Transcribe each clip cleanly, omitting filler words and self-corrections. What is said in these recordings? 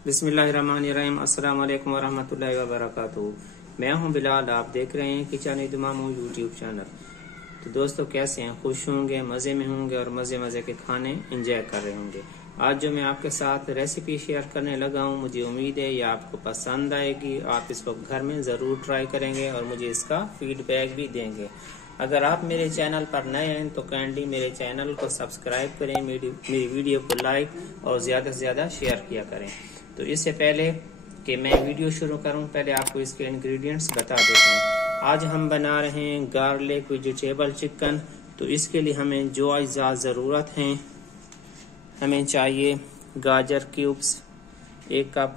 बिस्मिल्लाहिर्रहमानिर्रहीम। अस्सलाम वालेकुम वरहमतुल्लाहि वबरकातुहू। मैं हूं बिलाल, आप देख रहे हैं किचन विद मामू यूट्यूब चैनल। तो दोस्तों कैसे हैं? खुश होंगे, मज़े में होंगे और मज़े मज़े के खाने एंजॉय कर रहे होंगे। आज जो मैं आपके साथ रेसिपी शेयर करने लगा हूं, मुझे उम्मीद है ये आपको पसंद आएगी। आप इसको घर में ज़रूर ट्राई करेंगे और मुझे इसका फीडबैक भी देंगे। अगर आप मेरे चैनल पर नए हैं तो काइंडली मेरे चैनल को सब्सक्राइब करें, मेरी वीडियो को लाइक और ज़्यादा से ज़्यादा शेयर किया करें। तो इससे पहले कि मैं वीडियो शुरू करूं, पहले आपको इसके इंग्रेडिएंट्स बता देता हूं। आज हम बना रहे हैं गार्लिक वेजिटेबल चिकन। तो इसके लिए हमें जो अज्जा ज़रूरत हैं, हमें चाहिए गाजर क्यूब्स 1 कप,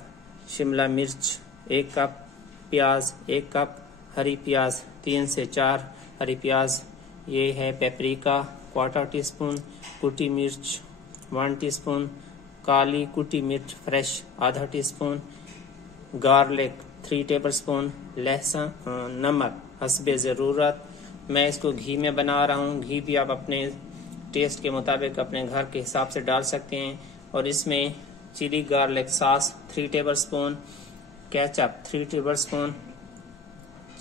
शिमला मिर्च 1 कप, प्याज 1 कप, हरी प्याज 3 से 4 हरी प्याज, ये है पेपरिका 1/4 टीस्पून, कुटी मिर्च 1 टीस्पून, काली कुटी मिर्च फ्रेश 1/2 टीस्पून, गार्लिक 3 टेबलस्पून, लहसुन, नमक हस्बे ज़रूरत। मैं इसको घी में बना रहा हूँ। घी भी आप अपने टेस्ट के मुताबिक अपने घर के हिसाब से डाल सकते हैं। और इसमें chilli garlic sauce 3 tablespoon, ketchup 3 tablespoon,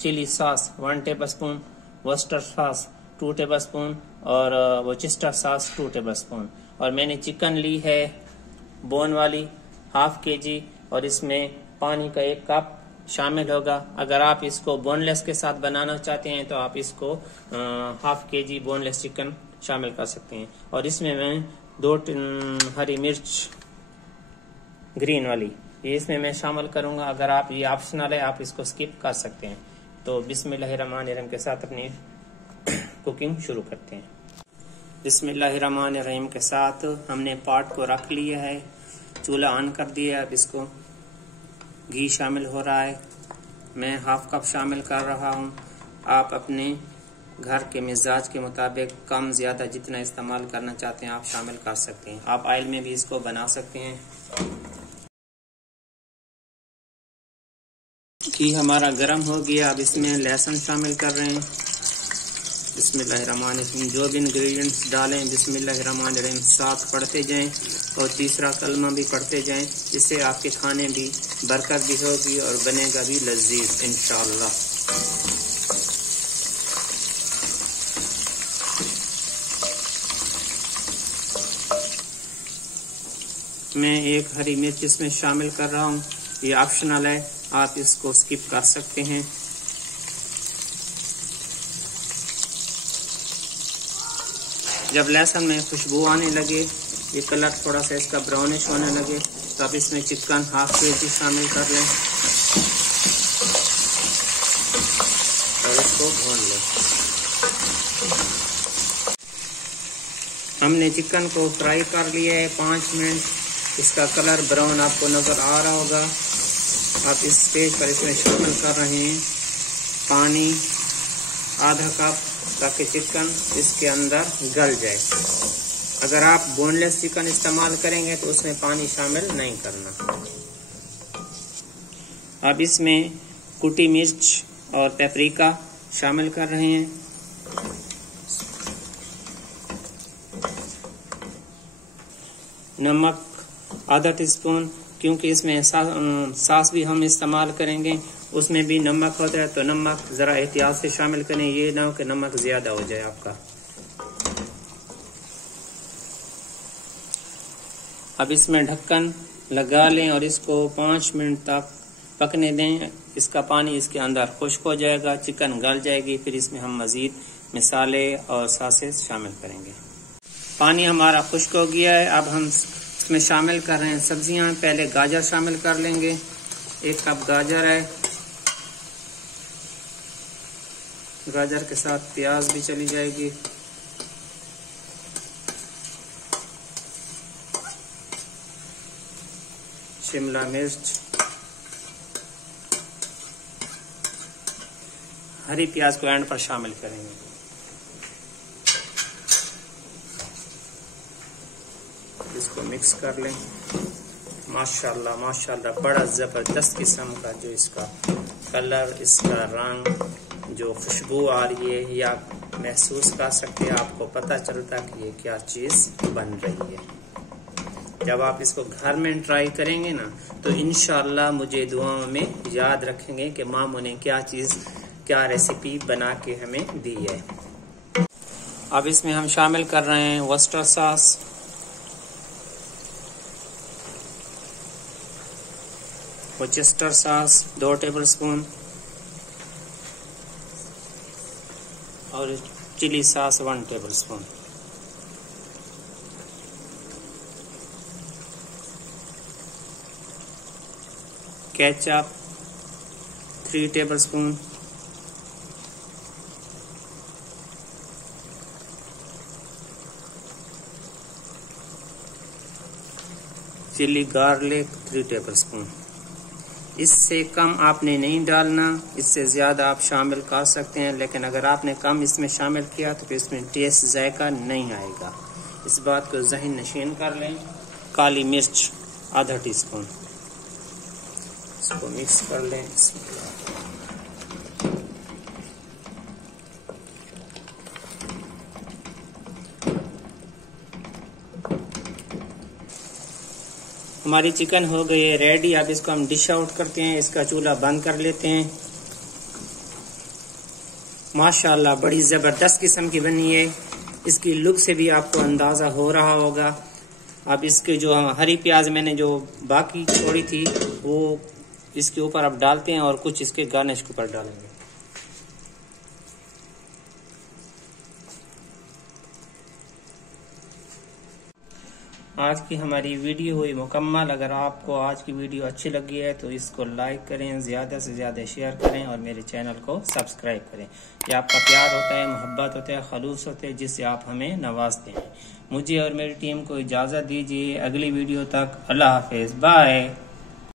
chilli sauce 1 tablespoon, Worcester sauce 2 tablespoon और वर्सेस्टर सॉस 2 टेबलस्पून। और मैंने चिकन ली है बोन वाली 1/2 kg और इसमें पानी का 1 कप शामिल होगा। अगर आप इसको बोनलेस के साथ बनाना चाहते हैं तो आप इसको 1/2 kg बोनलेस चिकन शामिल कर सकते हैं। और इसमें मैं 2 हरी मिर्च ग्रीन वाली ये इसमें मैं शामिल करूंगा। अगर आप ये ऑप्शनल है, आप इसको स्किप कर सकते हैं। तो बिस्मिल्लाहिर्रहमानिर्रहीम के साथ अपनी कुकिंग शुरू करते हैं। बिस्मिल्लाहिर्रहमानिर्रहीम के साथ हमने पॉट को रख लिया है, चूल्हा ऑन कर दिया है। अब इसको घी शामिल हो रहा है, मैं 1/2 कप शामिल कर रहा हूँ। आप अपने घर के मिजाज के मुताबिक कम ज़्यादा जितना इस्तेमाल करना चाहते हैं आप शामिल कर सकते हैं। आप ऑयल में भी इसको बना सकते हैं। घी हमारा गर्म हो गया, अब इसमें लहसुन शामिल कर रहे हैं। बिस्मिल्लाहिर्रहमानिर्रहीम। जो भी इंग्रेडिएंट्स डालें बिस्मिल्लाहिर्रहमानिर्रहीम साथ पढ़ते जाएं और तीसरा कलमा भी पढ़ते जाएं। इससे आपके खाने भी बरकत भी होगी और बनेगा भी लजीज इंशाअल्लाह। मैं 1 हरी मिर्च इसमें शामिल कर रहा हूँ, ये ऑप्शनल है, आप इसको स्किप कर सकते हैं। जब लहसुन में खुशबू आने लगे, ये कलर थोड़ा सा इसका ब्राउनिश होने लगे, तो आप इसमें चिकन 1/2 kg शामिल कर लें और इसको भून लें। हमने चिकन को फ्राई कर लिया है 5 मिनट। इसका कलर ब्राउन आपको नजर आ रहा होगा। आप इस स्टेज पर इसमें शामिल कर रहे हैं पानी 1/2 कप, ताकि चिकन इसके अंदर गल जाए। अगर आप बोनलेस चिकन इस्तेमाल करेंगे तो उसमें पानी शामिल नहीं करना। अब इसमें कुटी मिर्च और पेपरिका शामिल कर रहे हैं। नमक 1/2 टीस्पून, क्योंकि इसमें सॉस भी हम इस्तेमाल करेंगे, उसमें भी नमक होता है, तो नमक ज़रा एहतियात से शामिल करें, ये ना हो कि नमक ज़्यादा हो जाए आपका। अब इसमें ढक्कन लगा लें और इसको 5 मिनट तक पकने दें। इसका पानी इसके अंदर खुश्क हो जाएगा, चिकन गल जाएगी, फिर इसमें हम मज़ीद मसाले और सॉसेस शामिल करेंगे। पानी हमारा खुश्क हो गया है, अब हम इसमें शामिल कर रहे हैं सब्जियां। पहले गाजर शामिल कर लेंगे, 1 कप गाजर है। गाजर के साथ प्याज भी चली जाएगी। शिमला मिर्च, हरी प्याज को एंड पर शामिल करेंगे। इसको मिक्स कर लें। माशाल्लाह माशाल्लाह, बड़ा ज़बरदस्त किस्म का जो इसका कलर, इसका रंग, जो खुशबू आ रही है, ये आप महसूस कर सकते हैं। आपको पता चलता कि ये क्या चीज़ बन रही है। जब आप इसको घर में ट्राई करेंगे ना तो इंशाल्लाह मुझे दुआओं में याद रखेंगे कि मामू ने क्या रेसिपी बना के हमें दी है। अब इसमें हम शामिल कर रहे हैं Worcester sauce, Worcester sauce 2 tablespoon और chilli sauce 1 tablespoon. Ketchup 3 tablespoon, chilli garlic 3 tablespoon. इससे कम आपने नहीं डालना, इससे ज़्यादा आप शामिल कर सकते हैं, लेकिन अगर आपने कम इसमें शामिल किया तो फिर इसमें टेस्ट जायका नहीं आएगा। इस बात को ज़हन नशीन कर लें। काली मिर्च आधा टीस्पून, इसको मिक्स कर लें। हमारी चिकन हो गई है रेडी। अब इसको हम डिश आउट करते हैं, इसका चूल्हा बंद कर लेते हैं। माशाल्लाह बड़ी ज़बरदस्त किस्म की बनी है। इसकी लुक से भी आपको अंदाज़ा हो रहा होगा। अब इसके जो हरी प्याज मैंने जो बाकी छोड़ी थी वो इसके ऊपर अब डालते हैं और कुछ इसके गार्निश के ऊपर डालेंगे। आज की हमारी वीडियो हुई मुकम्मल। अगर आपको आज की वीडियो अच्छी लगी है तो इसको लाइक करें, ज़्यादा से ज़्यादा शेयर करें और मेरे चैनल को सब्सक्राइब करें। ये आपका प्यार होता है, मोहब्बत होता है, खलूस होते हैं, जिससे आप हमें नवाजते हैं। मुझे और मेरी टीम को इजाज़त दीजिए। अगली वीडियो तक अल्लाह हाफिज़, बाय।